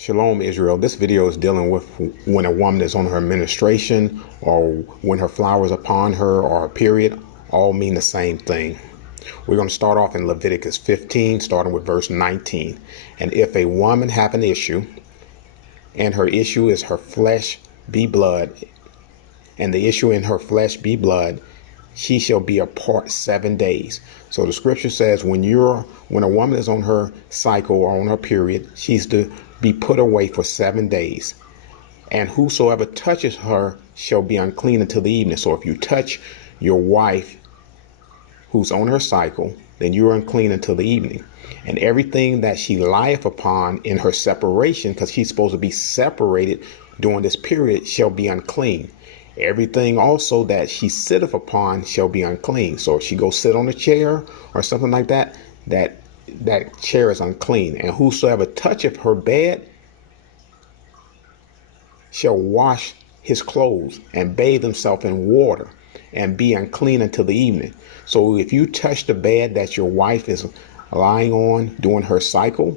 Shalom, Israel. This video is dealing with when a woman is on her menstruation or when her flower is upon her or her period, all mean the same thing. We're going to start off in Leviticus 15, starting with verse 19. And if a woman have an issue, and her issue is her flesh be blood, and the issue in her flesh be blood, she shall be apart 7 days. So the scripture says when a woman is on her cycle or on her period, she's to be put away for 7 days. And whosoever touches her shall be unclean until the evening. So if you touch your wife who's on her cycle, then you're unclean until the evening. And everything that she lieth upon in her separation, because she's supposed to be separated during this period, shall be unclean. Everything also that she sitteth upon shall be unclean. So if she goes sit on a chair or something like that, that chair is unclean. And whosoever toucheth her bed shall wash his clothes and bathe himself in water and be unclean until the evening. So if you touch the bed that your wife is lying on during her cycle,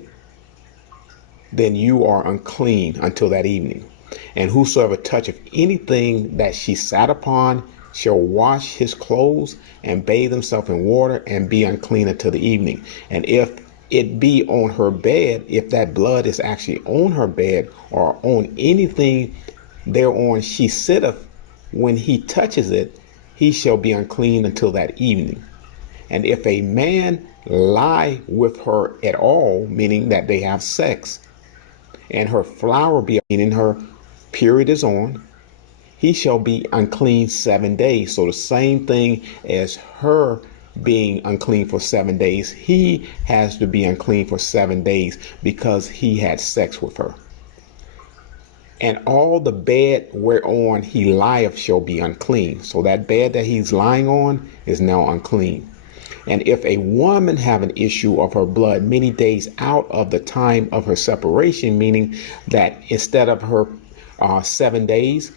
then you are unclean until that evening. And whosoever toucheth anything that she sat upon shall wash his clothes and bathe himself in water and be unclean until the evening. And if it be on her bed, if that blood is actually on her bed or on anything thereon she sitteth, when he touches it, he shall be unclean until that evening. And if a man lie with her at all, meaning that they have sex, and her flower be, meaning her period is on, he shall be unclean 7 days. So the same thing as her being unclean for 7 days, he has to be unclean for 7 days because he had sex with her. And all the bed whereon he lieth shall be unclean. So that bed that he's lying on is now unclean. And if a woman have an issue of her blood many days out of the time of her separation, meaning that instead of her 7 days,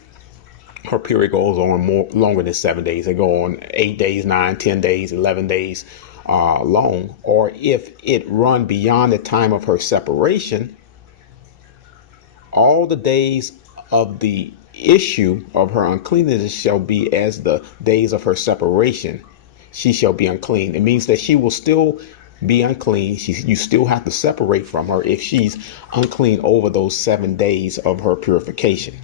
her period goes on longer than 7 days. They go on 8 days, 9, 10 days, 11 days long. Or if it run beyond the time of her separation, all the days of the issue of her uncleanness shall be as the days of her separation. She shall be unclean. It means that she will still be unclean. You still have to separate from her if she's unclean over those 7 days of her purification.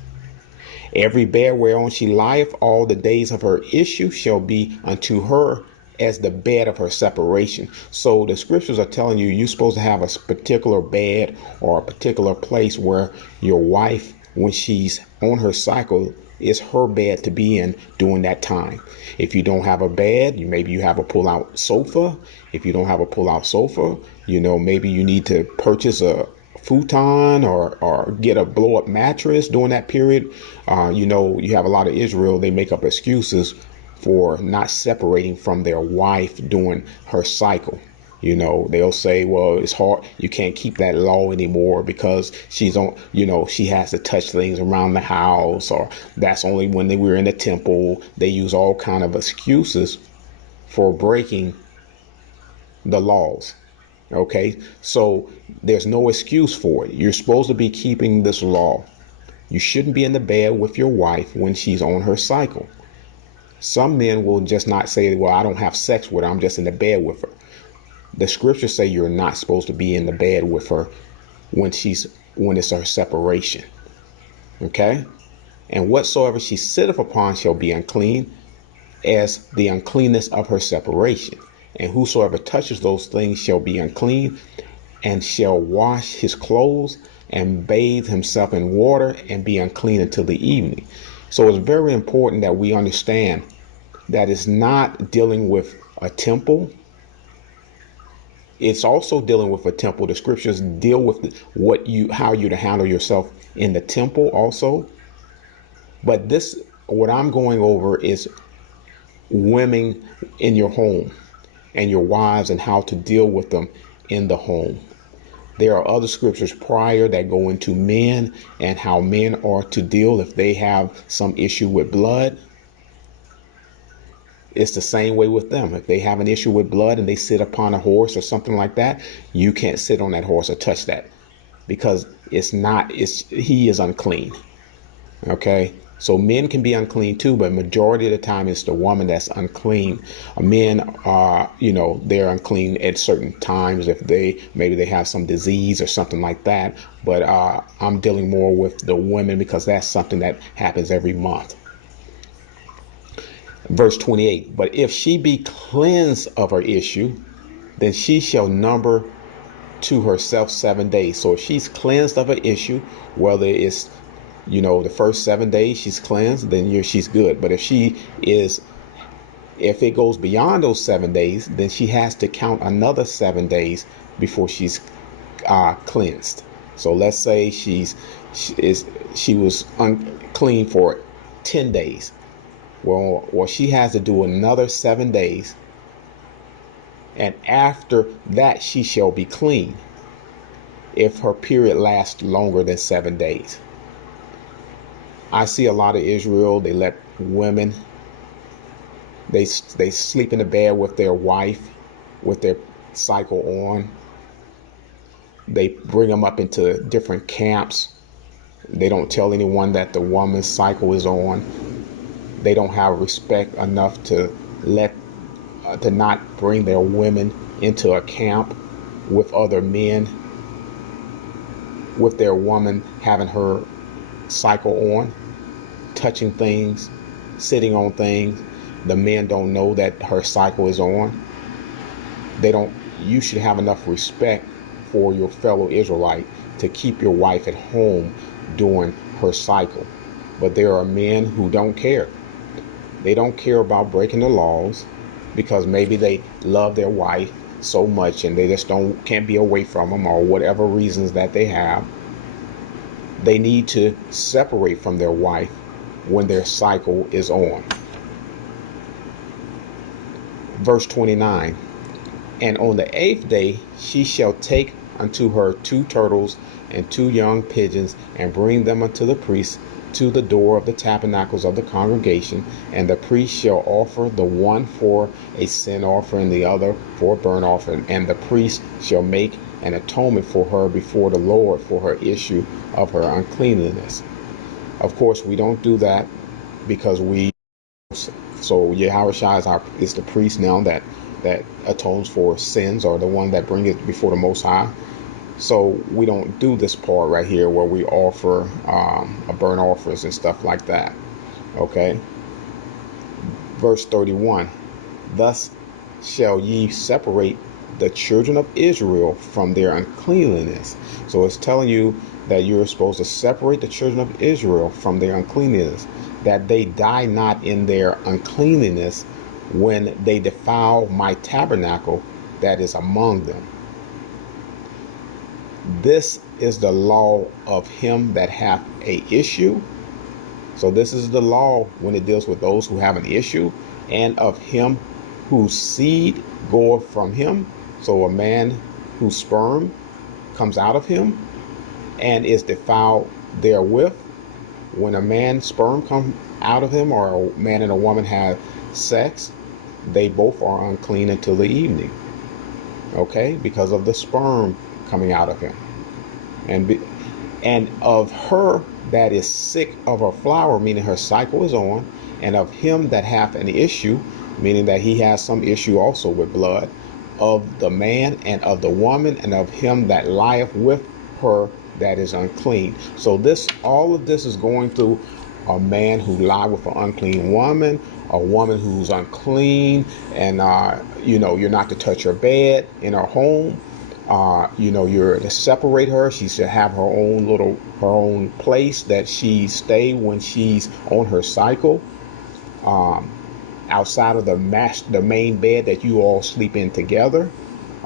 Every bed whereon she lieth all the days of her issue shall be unto her as the bed of her separation. So the scriptures are telling you you're supposed to have a particular bed or a particular place where your wife, when she's on her cycle, is her bed to be in during that time. If you don't have a bed, maybe you have a pull-out sofa. If you don't have a pull-out sofa, maybe you need to purchase a futon or get a blow-up mattress during that period. You have a lot of Israel, they make up excuses for not separating from their wife during her cycle. They'll say, well, it's hard. You can't keep that law anymore because she's on, she has to touch things around the house, or that's only when they were in the temple. They use all kind of excuses for breaking the laws. Okay, so there's no excuse for it. You're supposed to be keeping this law. You shouldn't be in the bed with your wife when she's on her cycle. Some men will just not say, well, I don't have sex with her, I'm just in the bed with her. The scriptures say you're not supposed to be in the bed with her when it's her separation. Okay? And whatsoever she sitteth upon shall be unclean as the uncleanness of her separation. And whosoever touches those things shall be unclean and shall wash his clothes and bathe himself in water and be unclean until the evening. So it's very important that we understand that it's not dealing with a temple. It's also dealing with a temple. The scriptures deal with how you to handle yourself in the temple also. But what I'm going over is women in your home and your wives and how to deal with them in the home. There are other scriptures prior that go into men and how men are to deal if they have some issue with blood. It's the same way with them. If they have an issue with blood and they sit upon a horse or something like that, you can't sit on that horse or touch that. because he is unclean. Okay, so men can be unclean too, but majority of the time it's the woman that's unclean. Men are, they're unclean at certain times if maybe they have some disease or something like that. But I'm dealing more with the women because that's something that happens every month. Verse 28, but if she be cleansed of her issue, then she shall number to herself 7 days. So if she's cleansed of an issue, whether it's the first 7 days she's cleansed, then she's good. But if it goes beyond those 7 days, then she has to count another 7 days before she's cleansed. So let's say she was unclean for 10 days. Well, she has to do another 7 days, and after that she shall be clean if her period lasts longer than 7 days. I see a lot of Israel, they let women, they sleep in the bed with their wife with their cycle on. They bring them up into different camps. They don't tell anyone that the woman's cycle is on. They don't have respect enough to not bring their women into a camp with other men with their woman having her cycle on, touching things, sitting on things. The men don't know that her cycle is on. You should have enough respect for your fellow Israelite to keep your wife at home during her cycle. But there are men who don't care. They don't care about breaking the laws because maybe they love their wife so much and they just can't be away from them, or whatever reasons that they have. They need to separate from their wife when their cycle is on. Verse 29, and on the 8th day she shall take unto her 2 turtles and 2 young pigeons, and bring them unto the priest to the door of the tabernacles of the congregation, and the priest shall offer the one for a sin offering, the other for a burnt offering, and the priest shall make an atonement for her before the Lord for her issue of her uncleanness. Of course, we don't do that because so Yahushua is the priest now that atones for sins, or the one that brings it before the Most High. So we don't do this part right here where we offer a burnt offerings and stuff like that. Okay. Verse 31. Thus shall ye separate the children of Israel from their uncleanliness. So it's telling you that you're supposed to separate the children of Israel from their uncleanliness, that they die not in their uncleanliness when they defile my tabernacle that is among them. This is the law of him that hath a issue. So this is the law when it deals with those who have an issue, and of him whose seed goeth from him. So a man whose sperm comes out of him and is defiled therewith. When a man's sperm comes out of him, or a man and a woman have sex, they both are unclean until the evening. Okay, because of the sperm coming out of him. And of her that is sick of her flower, meaning her cycle is on, and of him that hath an issue, meaning that he has some issue also with blood, of the man and of the woman, and of him that lieth with her that is unclean. So all of this is going through a man who lied with an unclean woman, a woman who's unclean, and you're not to touch her bed in her home. You're to separate her. She should have her own place that she stay when she's on her cycle, outside of the main bed that you all sleep in together.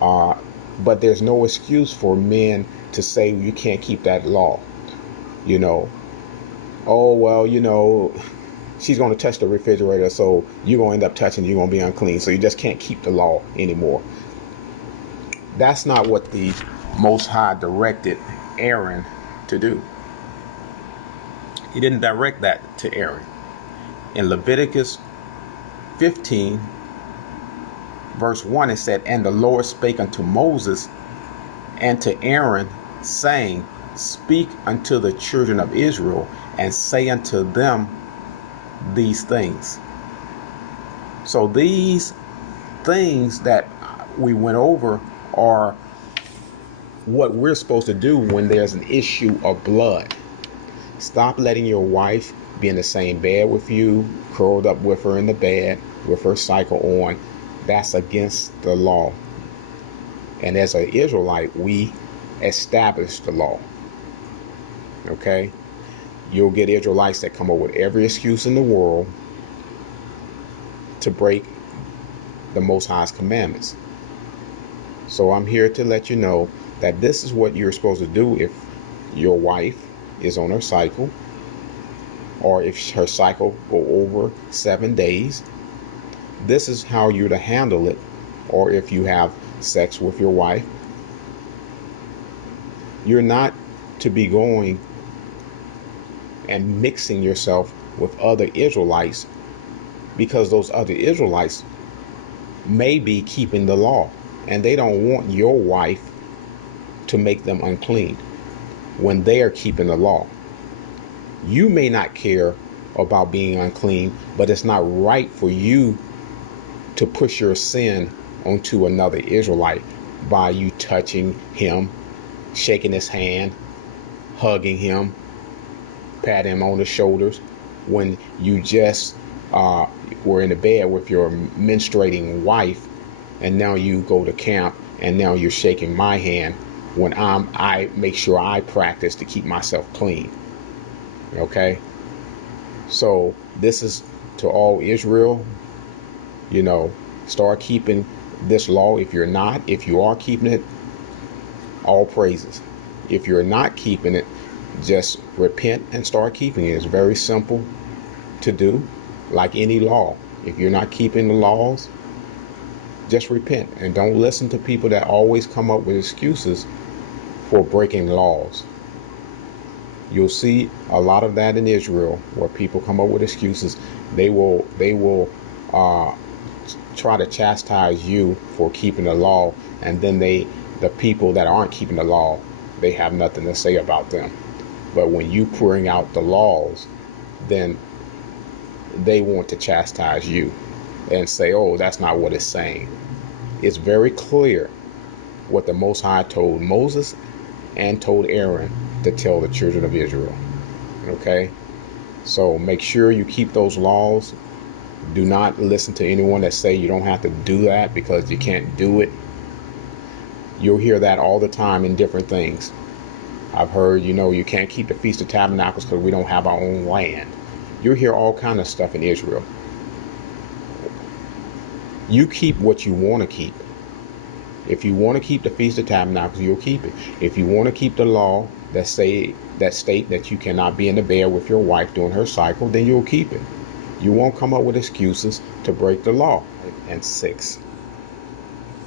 But there's no excuse for men to say you can't keep that law. Oh well, she's going to touch the refrigerator, so you're going to end up touching. You're going to be unclean, so you just can't keep the law anymore. That's not what the Most High directed Aaron to do. He didn't direct that to Aaron. In Leviticus 15, verse 1, it said, and the Lord spake unto Moses and to Aaron, saying, speak unto the children of Israel and say unto them these things. So these things that we went over are what we're supposed to do when there's an issue of blood. Stop letting your wife be in the same bed with you, curled up with her in the bed with her cycle on. That's against the law. And as an Israelite, we establish the law. Okay? You'll get Israelites that come up with every excuse in the world to break the Most High's commandments. So I'm here to let you know that this is what you're supposed to do if your wife is on her cycle, or if her cycle go over 7 days. This is how you're to handle it. Or if you have sex with your wife, you're not to be going and mixing yourself with other Israelites, because those other Israelites may be keeping the law, and they don't want your wife to make them unclean when they are keeping the law. You may not care about being unclean, but it's not right for you to push your sin onto another Israelite by you touching him, shaking his hand, hugging him, patting him on the shoulders, when you just were in the bed with your menstruating wife, and now you go to camp and now you're shaking my hand when I make sure I practice to keep myself clean. Okay? So this is to all Israel. Start keeping this law. If you are keeping it, all praises. If you're not keeping it, just repent and start keeping it. It's very simple to do, like any law. If you're not keeping the laws, just repent, and don't listen to people that always come up with excuses for breaking laws. You'll see a lot of that in Israel, where people come up with excuses. They will try to chastise you for keeping the law, and then the people that aren't keeping the law, they have nothing to say about them. But when you bring out the laws, then they want to chastise you and say, oh, that's not what it's saying. It's very clear what the Most High told Moses and told Aaron to tell the children of Israel. Okay? So make sure you keep those laws. Do not listen to anyone that say you don't have to do that because you can't do it. You'll hear that all the time in different things. I've heard, you can't keep the Feast of Tabernacles because we don't have our own land. You'll hear all kind of stuff in Israel. You keep what you want to keep. If you want to keep the Feast of Tabernacles, you'll keep it. If you want to keep the law that state that you cannot be in the bed with your wife during her cycle, then you'll keep it. You won't come up with excuses to break the law. And 6,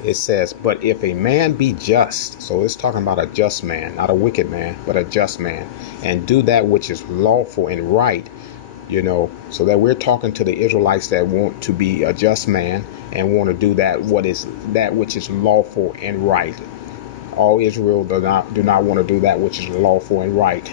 it says, but if a man be just, so it's talking about a just man, not a wicked man, but a just man, and do that which is lawful and right, so that we're talking to the Israelites that want to be a just man and want to do that which is lawful and right. All Israel do not want to do that which is lawful and right,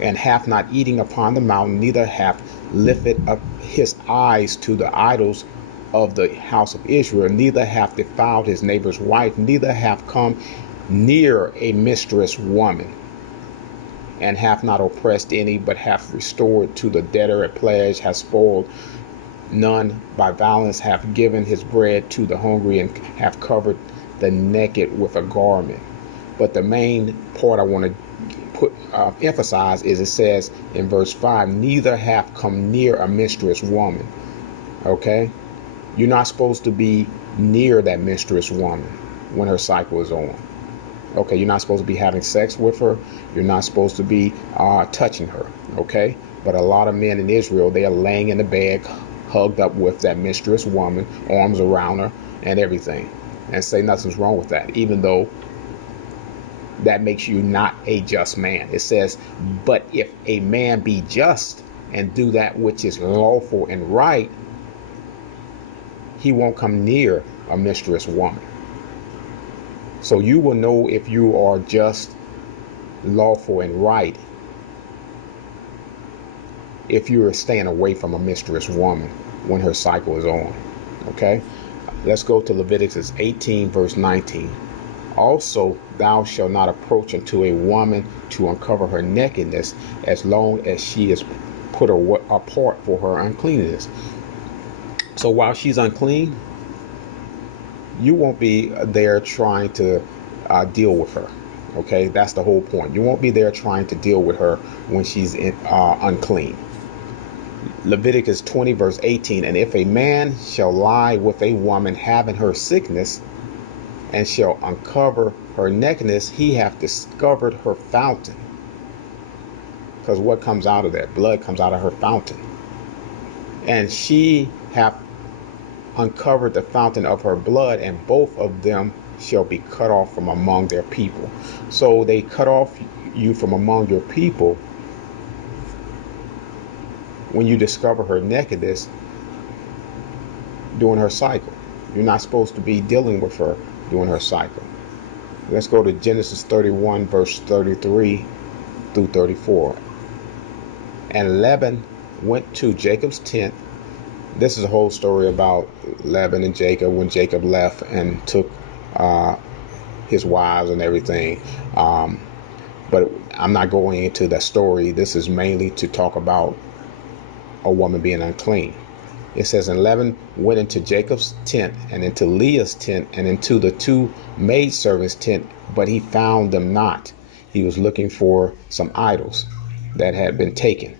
and hath not eating upon the mountain, neither hath lifted up his eyes to the idols of the house of Israel, neither hath defiled his neighbor's wife, neither hath come near a mistress woman, and hath not oppressed any, but hath restored to the debtor a pledge, hath spoiled none by violence, hath given his bread to the hungry, and hath covered the naked with a garment. But the main part I want to emphasize is it says in verse 5, neither hath come near a mistress woman. Okay? You're not supposed to be near that mistress woman when her cycle is on. Okay, you're not supposed to be having sex with her. You're not supposed to be touching her. Okay, but a lot of men in Israel, they are laying in the bed, hugged up with that mistress woman, arms around her and everything, and say nothing's wrong with that, even though that makes you not a just man. It says, but if a man be just and do that which is lawful and right, he won't come near a mistress woman. So you will know if you are just lawful and right if you're staying away from a menstruous woman when her cycle is on. Okay? Let's go to Leviticus 18, verse 19. Also, thou shalt not approach unto a woman to uncover her nakedness as long as she is put apart for her uncleanness. So while she's unclean, you won't be there trying to deal with her. Okay, that's the whole point. You won't be there trying to deal with her when she's unclean. Leviticus 20, verse 18. And if a man shall lie with a woman having her sickness, and shall uncover her nakedness, he hath discovered her fountain. Because what comes out of that? Blood comes out of her fountain. And she hath uncovered the fountain of her blood, and both of them shall be cut off from among their people. So they cut off you from among your people when you discover her nakedness during her cycle. You're not supposed to be dealing with her during her cycle. Let's go to Genesis 31, verse 33 through 34. And Laban went to Jacob's tent. This is a whole story about Laban and Jacob when Jacob left and took his wives and everything. But I'm not going into that story. This is mainly to talk about a woman being unclean. It says, and Laban went into Jacob's tent and into Leah's tent and into the two maidservants' tent, but he found them not. He was looking for some idols that had been taken.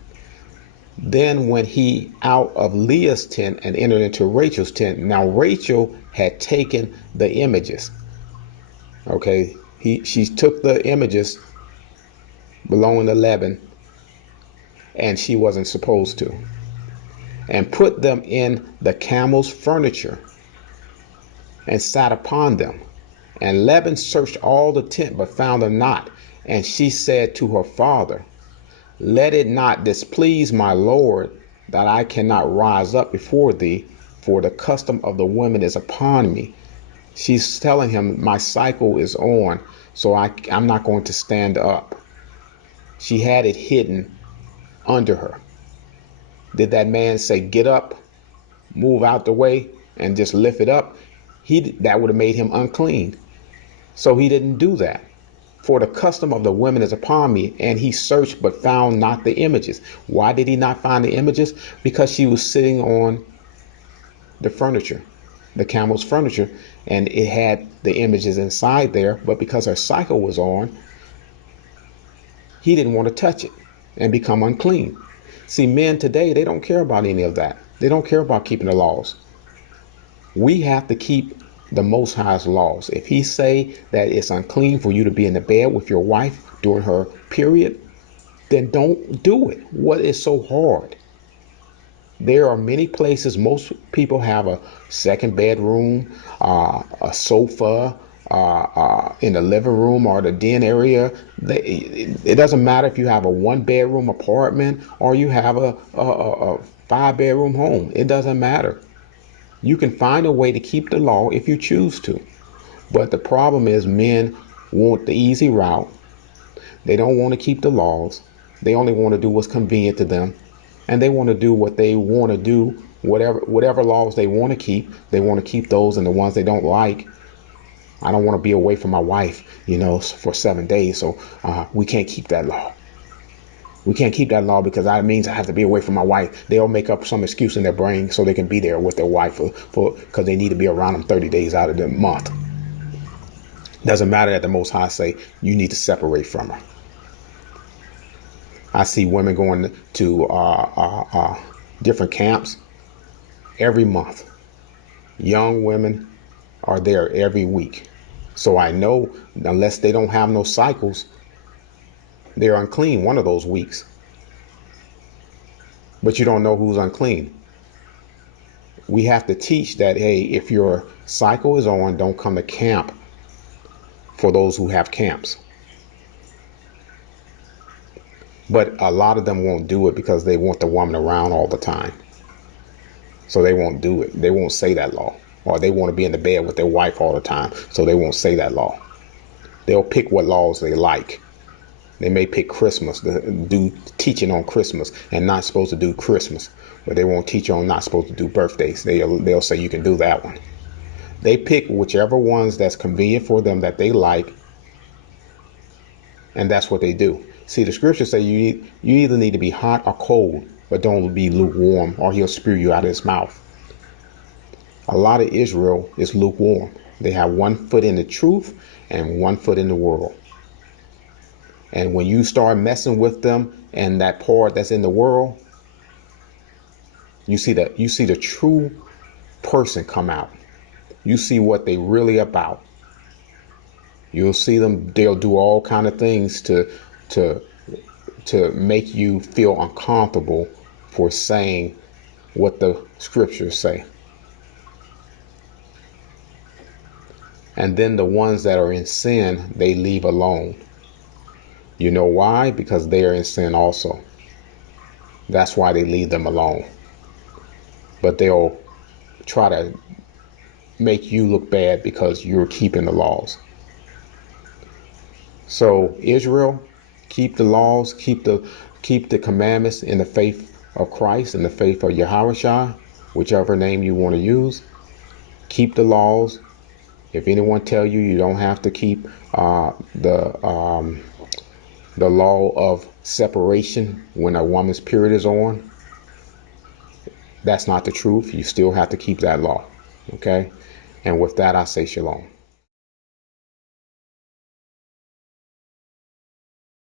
Then went he out of Leah's tent and entered into Rachel's tent. Now Rachel had taken the images. Okay, she took the images belonging to Laban, and she wasn't supposed to, and put them in the camel's furniture and sat upon them. And Laban searched all the tent, but found them not. And she said to her father, let it not displease my lord that I cannot rise up before thee, for the custom of the women is upon me. She's telling him, my cycle is on, so I'm not going to stand up. She had it hidden under her. Did that man say, get up, move out the way, and just lift it up? That would have made him unclean. So he didn't do that. For the custom of the women is upon me. And he searched but found not the images. Why did he not find the images? Because she was sitting on the furniture, the camel's furniture, and it had the images inside there. But because her cycle was on, he didn't want to touch it and become unclean. See, men today, they don't care about any of that. They don't care about keeping the laws. We have to keep the Most High's laws. If he say that it's unclean for you to be in the bed with your wife during her period, then don't do it. What is so hard? There are many places. Most people have a second bedroom, a sofa, in the living room or the den area. It doesn't matter if you have a 1-bedroom apartment or you have a 5-bedroom home. It doesn't matter. You can find a way to keep the law if you choose to. But the problem is men want the easy route. They don't want to keep the laws. They only want to do what's convenient to them. And they want to do what they want to do. Whatever laws they want to keep, they want to keep those, and the ones they don't like. I don't want to be away from my wife, for 7 days. So we can't keep that law. We can't keep that law because that means I have to be away from my wife. They'll make up some excuse in their brain so they can be there with their wife because they need to be around them 30 days out of the month. Doesn't matter that the Most High say you need to separate from her. I see women going to different camps every month. Young women are there every week. So I know unless they don't have no cycles, they're unclean one of those weeks. But you don't know who's unclean. We have to teach that, hey, if your cycle is on, don't come to camp for those who have camps. But a lot of them won't do it because they want the woman around all the time. So they won't do it. They won't say that law. Or they want to be in the bed with their wife all the time. So they won't say that law. They'll pick what laws they like. They may pick Christmas to do teaching on Christmas and not supposed to do Christmas, but they won't teach on not supposed to do birthdays. They'll say you can do that one. They pick whichever ones that's convenient for them that they like, and that's what they do. See, the scriptures say you either need to be hot or cold, but don't be lukewarm, or he'll spew you out of his mouth. A lot of Israel is lukewarm. They have one foot in the truth and one foot in the world. And when you start messing with them and that part that's in the world, you see the true person come out. You see what they really about. You'll see them. They'll do all kind of things to make you feel uncomfortable for saying what the scriptures say. And then the ones that are in sin, they leave alone. You know why? Because they are in sin also. That's why they leave them alone. But they'll try to make you look bad because you're keeping the laws. So Israel, keep the laws, keep the commandments in the faith of Christ, in the faith of Yahushua, whichever name you want to use. Keep the laws. If anyone tell you you don't have to keep the law of separation when a woman's period is on, that's not the truth. You still have to keep that law. Okay? And with that, I say shalom.